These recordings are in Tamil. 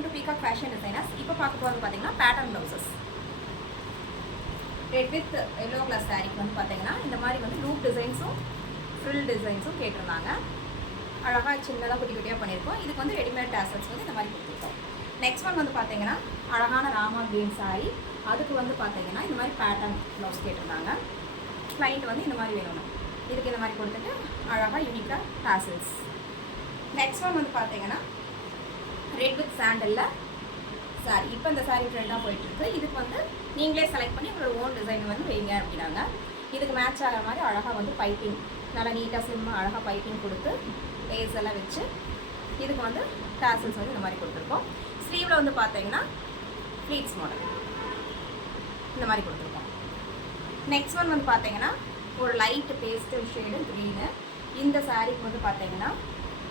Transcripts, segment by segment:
Welcome to Peacock fashion designers. இப்போ பார்க்க போகிறது பார்த்தீங்கன்னா pattern blouses. Red with yellow colour சாரீக்கு வந்து பார்த்தீங்கன்னா இந்த மாதிரி வந்து லூப் டிசைன்ஸும் ஃப்ரில் டிசைன்ஸும் கேட்டிருந்தாங்க. அழகாக சின்னதாக குட்டி குட்டியாக பண்ணியிருக்கோம். இதுக்கு வந்து ரெடிமேட் டேசல்ஸ் வந்து இந்த மாதிரி கொடுத்துருக்கோம். நெக்ஸ்ட் ஒன் வந்து பார்த்தீங்கன்னா அழகான ராமா கிரீன் சாரீ. அதுக்கு வந்து பார்த்தீங்கன்னா இந்த மாதிரி பேட்டர்ன் ப்ளவுஸ் கேட்டிருந்தாங்க. கிளைண்ட் வந்து இந்த மாதிரி வேணும், இதுக்கு இந்த மாதிரி கொடுத்துட்டு அழகாக யூனிக்காக டேசல்ஸ். நெக்ஸ்ட் ஒன் வந்து பார்த்தீங்கன்னா ரெட் வித் சாண்டலில் சாரி. இப்போ இந்த சாரீ ட்ரெண்டாக போயிட்டுருக்கு. இதுக்கு வந்து நீங்களே செலக்ட் பண்ணி உங்களோட ஓன் டிசைன் வந்து வைங்க அப்படின்னாங்க. இதுக்கு மேட்ச் ஆகிற மாதிரி அழகாக வந்து பைப்பிங் நல்லா நீட்டாக ஸ்லிம்மாக அழகாக பைப்பிங் கொடுத்து லேஸ் எல்லாம் வச்சு இதுக்கு வந்து டாசல்ஸ் வந்து இந்த மாதிரி கொடுத்துருக்கோம். ஸ்லீவில் வந்து பார்த்தீங்கன்னா ஃப்ளீட்ஸ் மாடல் இந்த மாதிரி கொடுத்துருக்கோம். நெக்ஸ்ட் ஒன் வந்து பார்த்தீங்கன்னா ஒரு லைட் பேஸ்டல் ஷேடு க்ரீனு. இந்த சாரீக்கு வந்து பார்த்தீங்கன்னா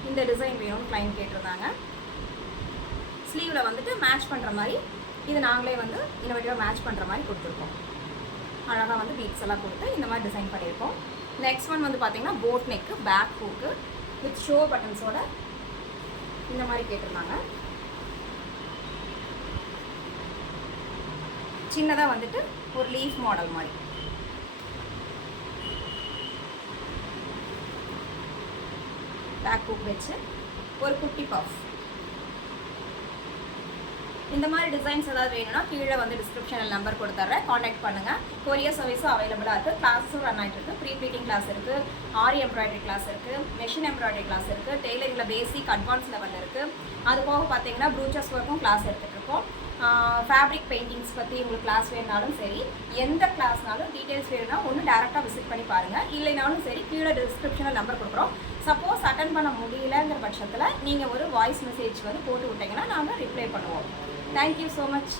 இந்த டிசைன் வேணும்னு கிளைண்ட் கேட்டிருந்தாங்க. ஸ்லீவில் வந்துட்டு மேட்ச் பண்ணுற மாதிரி இது நாங்களே வந்து இன்னோவேட்டிவாக மேட்ச் பண்ணுற மாதிரி கொடுத்துருக்கோம். அழகாக வந்து பீட்ஸ் எல்லாம் கொடுத்து இந்த மாதிரி டிசைன் பண்ணியிருக்கோம். நெக்ஸ்ட் ஒன் வந்து பார்த்தீங்கன்னா boat neck back hook with show பட்டன்ஸோட இந்த மாதிரி கேட்டிருந்தாங்க. சின்னதாக வந்துட்டு ஒரு லீஃப் மாடல் மாதிரி பேக் ஹூக் வச்சு ஒரு குட்டி பஃப். இந்த மாதிரி டிசைன்ஸ் ஏதாவது வேணும்னா கீழே வந்து டிஸ்கிரிப்ஷனில் நம்பர் கொடுத்துட்றேன், காண்டாக்ட் பண்ணுங்கள். கொரியர் சர்வீஸும் அவைலபிளாக இருக்குது. கிளாஸும் ரன் ஆகிட்டு இருக்குது. ப்ரீ ப்ளீட்டிங் கிளாஸ் இருக்குது, ஆரி எம்ப்ராய்டரி கிளாஸ் இருக்குது, மெஷின் எம்ப்ராய்டரி கிளாஸ் இருக்குது, டெய்லரிங்கில் பேசிக் அட்வான்ஸ் லெவலில் இருக்குது. அது போக பார்த்தீங்கன்னா ப்ரூச்சஸ் ஒர்க்கும் கிளாஸ் எடுத்துகிட்ருக்கோம். ஃபேப்ரிக் பெயிண்டிங்ஸ் பற்றி உங்களுக்கு கிளாஸ் வேணுனாலும் சரி, எந்த கிளாஸ்னாலும் டீட்டெயில்ஸ் வேணும்னா ஒன்று டேரெக்டாக விசிட் பண்ணி பாருங்கள். இல்லைனாலும் சரி கீழே டிஸ்கிரிப்ஷனில் நம்பர் கொடுக்குறோம். சப்போஸ் அட்டன் பண்ண முடியலங்கிற பட்சத்தில் நீங்கள் ஒரு வாய்ஸ் மெசேஜ் வந்து போட்டு விட்டிங்கன்னா நாங்கள் ரிப்ளை பண்ணுவோம். Thank you so much.